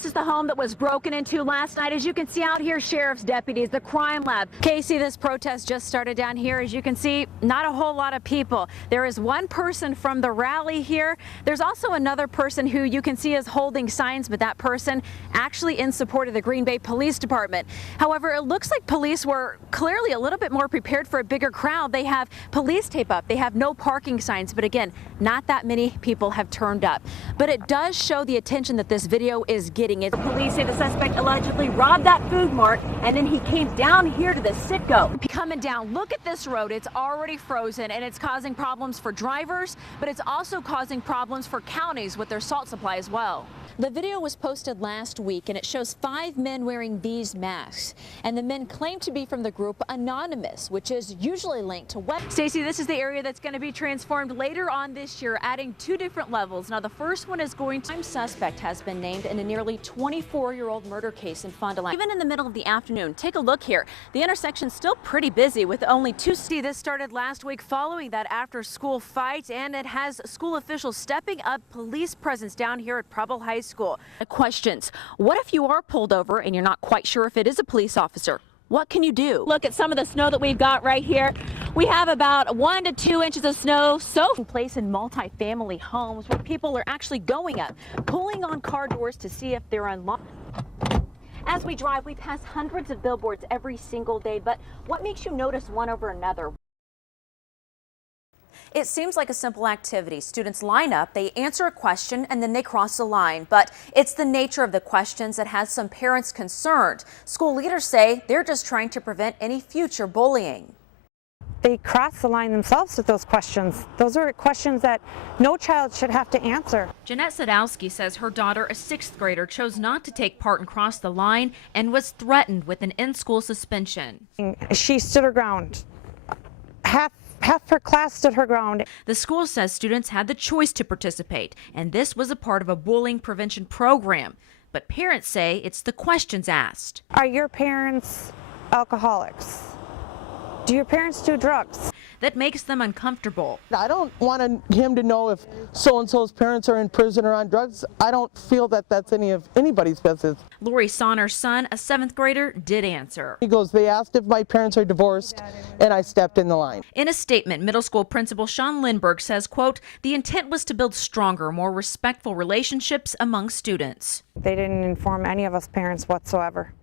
This is the home that was broken into last night. As you can see out here, sheriff's deputies, the crime lab. Casey, this protest just started down here. As you can see, not a whole lot of people. There is one person from the rally here. There's also another person who you can see is holding signs, but that person actually in support of the Green Bay Police Department. However, it looks like police were clearly a little bit more prepared for a bigger crowd. They have police tape up. They have no parking signs. But again, not that many people have turned up. But it does show the attention that this video is getting. Police say the suspect allegedly robbed that food mart and then he came down here to the Citgo. Coming down, look at this road. It's already frozen and it's causing problems for drivers, but it's also causing problems for counties with their salt supply as well. The video was posted last week and it shows 5 men wearing these masks. And the men claim to be from the group Anonymous, which is usually linked to web. Stacey, this is the area that's going to be transformed later on this year, adding 2 different levels. Now, the first one is going to... suspect has been named in a nearly 24-year-old murder case in Fond du Lac. Even in the middle of the afternoon, take a look here. The intersection's still pretty busy with only 2. This started last week following that after-school fight, and it has school officials stepping up police presence down here at Preble High School. Questions. What if you are pulled over and you're not quite sure if it is a police officer? What can you do? Look at some of the snow that we've got right here. We have about 1 to 2 inches of snow. So in place in multi-family homes where people are actually going up, pulling on car doors to see if they're unlocked. As we drive, we pass hundreds of billboards every single day, but what makes you notice one over another? It seems like a simple activity. Students line up, they answer a question, and then they cross the line. But it's the nature of the questions that has some parents concerned. School leaders say they're just trying to prevent any future bullying. They cross the line themselves with those questions. Those are questions that no child should have to answer. Jeanette Sadowski says her daughter, a 6th grader, chose not to take part and cross the line and was threatened with an in-school suspension. She stood her ground. Half her class stood her ground. The school says students had the choice to participate, and this was a part of a bullying prevention program. But parents say it's the questions asked. Are your parents alcoholics? Do your parents do drugs? That makes them uncomfortable. I don't want him to know if so-and-so's parents are in prison or on drugs. I don't feel that that's any of anybody's business. Lori Sonner's son, a 7th grader, did answer. He goes, they asked if my parents are divorced, and I stepped in the line. In a statement, middle school principal Sean Lindbergh says, quote, the intent was to build stronger, more respectful relationships among students. They didn't inform any of us parents whatsoever.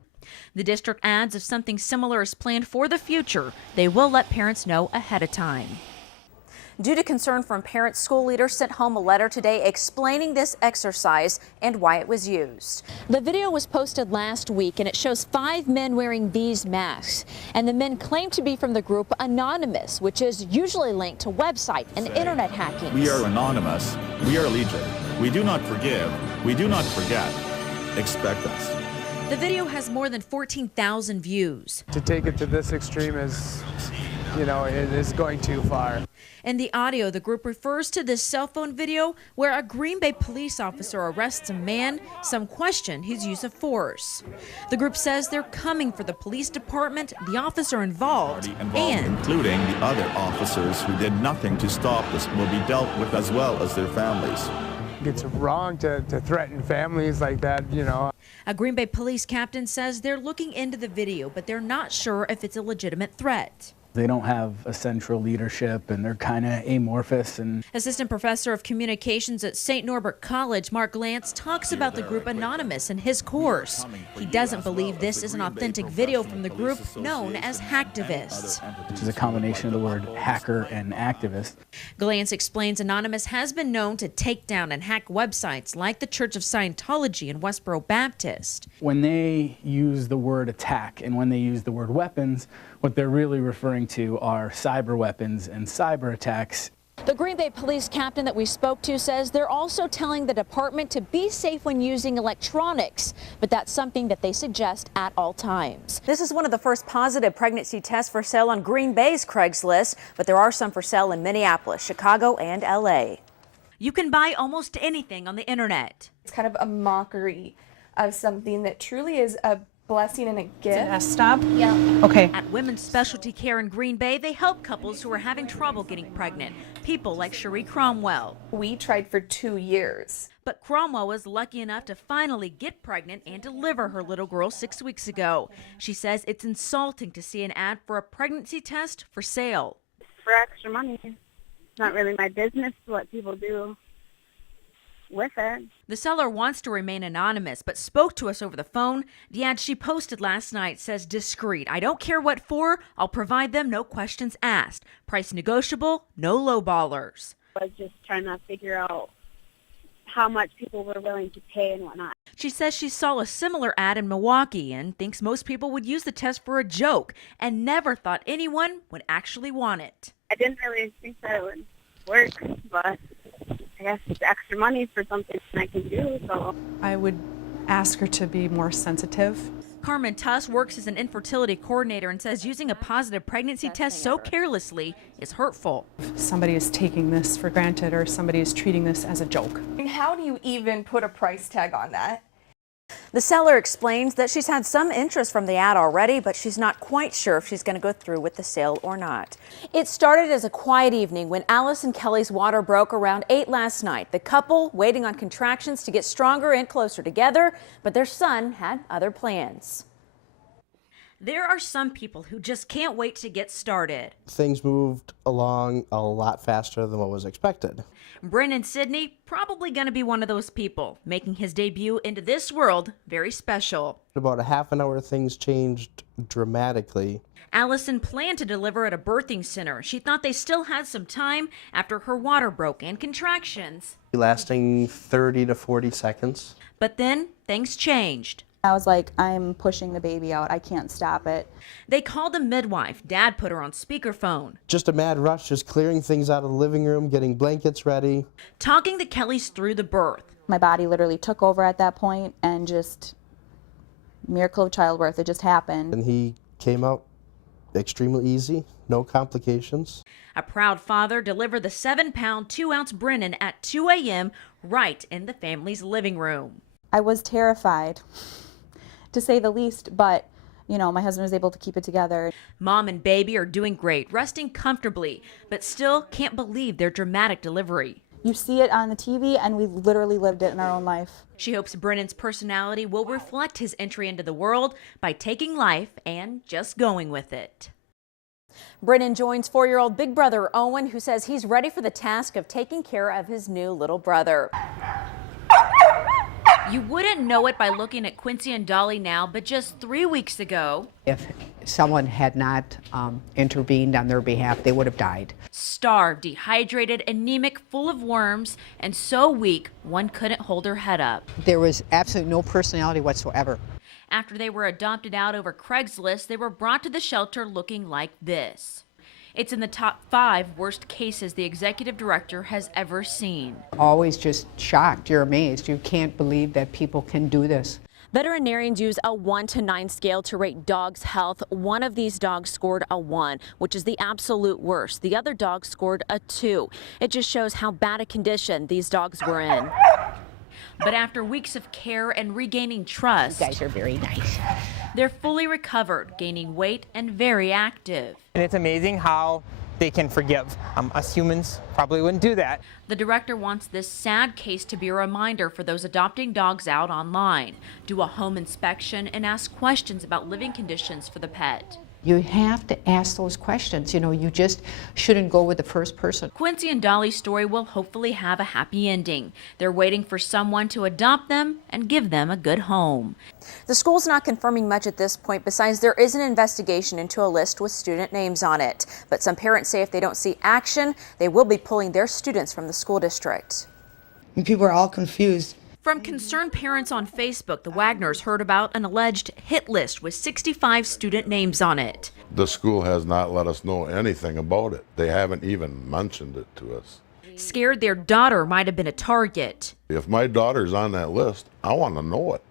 The district adds if something similar is planned for the future, they will let parents know ahead of time. Due to concern from parents, school leaders sent home a letter today explaining this exercise and why it was used. The video was posted last week and it shows 5 men wearing these masks. And the men claim to be from the group Anonymous, which is usually linked to website and internet hacking. We are anonymous. We are legion. We do not forgive. We do not forget. Expect us. The video has more than 14,000 views. To take it to this extreme is, it is going too far. In the audio, the group refers to this cell phone video where a Green Bay police officer arrests a man. Some question his use of force. The group says they're coming for the police department, the officer involved, and including the other officers who did nothing to stop this will be dealt with as well as their families. It's wrong to threaten families like that, A Green Bay police captain says they're looking into the video, but they're not sure if it's a legitimate threat. They don't have a central leadership and they're kind of amorphous. And Assistant Professor of Communications at St. Norbert College, Mark Lance, talks about the group Anonymous in his course. He doesn't believe this is an authentic video from the group known as hacktivists, which is a combination of the word hacker and activist. Glantz explains Anonymous has been known to take down and hack websites like the Church of Scientology and Westboro Baptist. When they use the word attack and when they use the word weapons, what they're really referring to are cyber weapons and cyber attacks. The Green Bay police captain that we spoke to says they're also telling the department to be safe when using electronics, but that's something that they suggest at all times. This is one of the first positive pregnancy tests for sale on Green Bay's Craigslist, but there are some for sale in Minneapolis, Chicago, and LA. You can buy almost anything on the internet. It's kind of a mockery of something that truly is a blessing and a gift. Stop. Yeah. Okay. At Women's Specialty Care in Green Bay, they help couples who are having trouble getting pregnant. People like Cherie Cromwell. We tried for 2 years. But Cromwell was lucky enough to finally get pregnant and deliver her little girl 6 weeks ago. She says it's insulting to see an ad for a pregnancy test for sale. For extra money. It's not really my business what people do with it. The seller wants to remain anonymous, but spoke to us over the phone. The ad she posted last night says discreet. I don't care what for. I'll provide them, no questions asked. Price negotiable, no lowballers. I was just trying to figure out how much people were willing to pay and whatnot. She says she saw a similar ad in Milwaukee and thinks most people would use the test for a joke and never thought anyone would actually want it. I didn't really think that it would work, but I guess it's extra money for something I can do, so. I would ask her to be more sensitive. Carmen Tuss works as an infertility coordinator and says using a positive pregnancy test so carelessly is hurtful. If somebody is taking this for granted or somebody is treating this as a joke. And how do you even put a price tag on that? The seller explains that she's had some interest from the ad already, but she's not quite sure if she's going to go through with the sale or not. It started as a quiet evening when Alice and Kelly's water broke around 8 last night. The couple waiting on contractions to get stronger and closer together, but their son had other plans. There are some people who just can't wait to get started. Things moved along a lot faster than what was expected. Brennan Sidney, probably going to be one of those people, making his debut into this world very special. About a half an hour, things changed dramatically. Allison planned to deliver at a birthing center. She thought they still had some time after her water broke and contractions. Lasting 30 to 40 seconds. But then things changed. I was like, I'm pushing the baby out. I can't stop it. They called a midwife. Dad put her on speakerphone. Just a mad rush, just clearing things out of the living room, getting blankets ready. Talking the Kellys through the birth. My body literally took over at that point and just, miracle of childbirth, it just happened. And he came out extremely easy, no complications. A proud father delivered the 7-pound, 2-ounce Brennan at 2 a.m. right in the family's living room. I was terrified, to say the least, but you know, my husband was able to keep it together. Mom and baby are doing great, resting comfortably, but still can't believe their dramatic delivery. You see it on the TV, and we literally lived it in our own life. She hopes Brennan's personality will reflect his entry into the world by taking life and just going with it. Brennan joins 4-year-old big brother Owen, who says he's ready for the task of taking care of his new little brother. You wouldn't know it by looking at Quincy and Dolly now, but just 3 weeks ago, if someone had not intervened on their behalf, they would have died. Starved, dehydrated, anemic, full of worms, and so weak one couldn't hold her head up. There was absolutely no personality whatsoever. After they were adopted out over Craigslist, they were brought to the shelter looking like this. It's in the top 5 worst cases the executive director has ever seen. Always just shocked. You're amazed. You can't believe that people can do this. Veterinarians use a 1 to 9 scale to rate dogs' health. One of these dogs scored a 1, which is the absolute worst. The other dog scored a 2. It just shows how bad a condition these dogs were in. But after weeks of care and regaining trust, You guys are very nice. they're fully recovered, gaining weight and very active. And it's amazing how they can forgive. Us humans probably wouldn't do that. The director wants this sad case to be a reminder for those adopting dogs out online. Do a home inspection and ask questions about living conditions for the pet. You have to ask those questions. You know, you just shouldn't go with the first person. Quincy and Dolly's story will hopefully have a happy ending. They're waiting for someone to adopt them and give them a good home. The school's not confirming much at this point, besides there is an investigation into a list with student names on it. But some parents say if they don't see action, they will be pulling their students from the school district. People are all confused. From concerned parents on Facebook, the Wagners heard about an alleged hit list with 65 student names on it. The school has not let us know anything about it. They haven't even mentioned it to us. Scared their daughter might have been a target. If my daughter's on that list, I want to know it,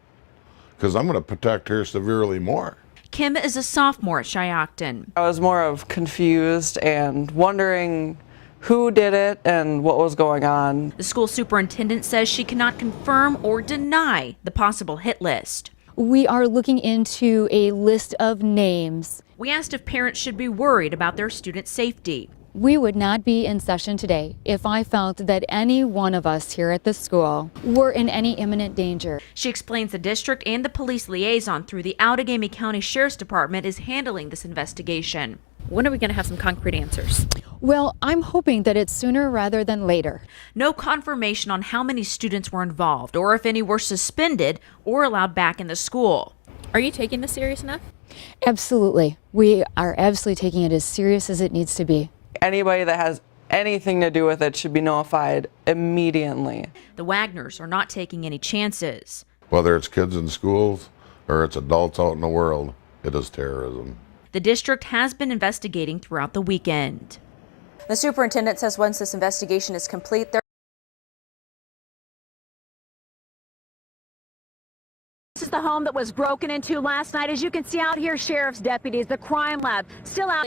because I'm going to protect her severely more. Kim is a sophomore at Shiocton. I was more of confused and wondering who did it and what was going on. The school superintendent says she cannot confirm or deny the possible hit list. We are looking into a list of names. We asked if parents should be worried about their student safety. We would not be in session today if I felt that any one of us here at the school were in any imminent danger. She explains the district and the police liaison through the Outagamie County Sheriff's Department is handling this investigation. When are we going to have some concrete answers? Well, I'm hoping that it's sooner rather than later. No confirmation on how many students were involved or if any were suspended or allowed back in the school. Are you taking this serious enough? Absolutely. We are absolutely taking it as serious as it needs to be. Anybody that has anything to do with it should be notified immediately. The Wagners are not taking any chances. Whether it's kids in schools or it's adults out in the world, it is terrorism. The district has been investigating throughout the weekend. The superintendent says once this investigation is complete, This is the home that was broken into last night. As you can see out here, sheriff's deputies, the crime lab, still out.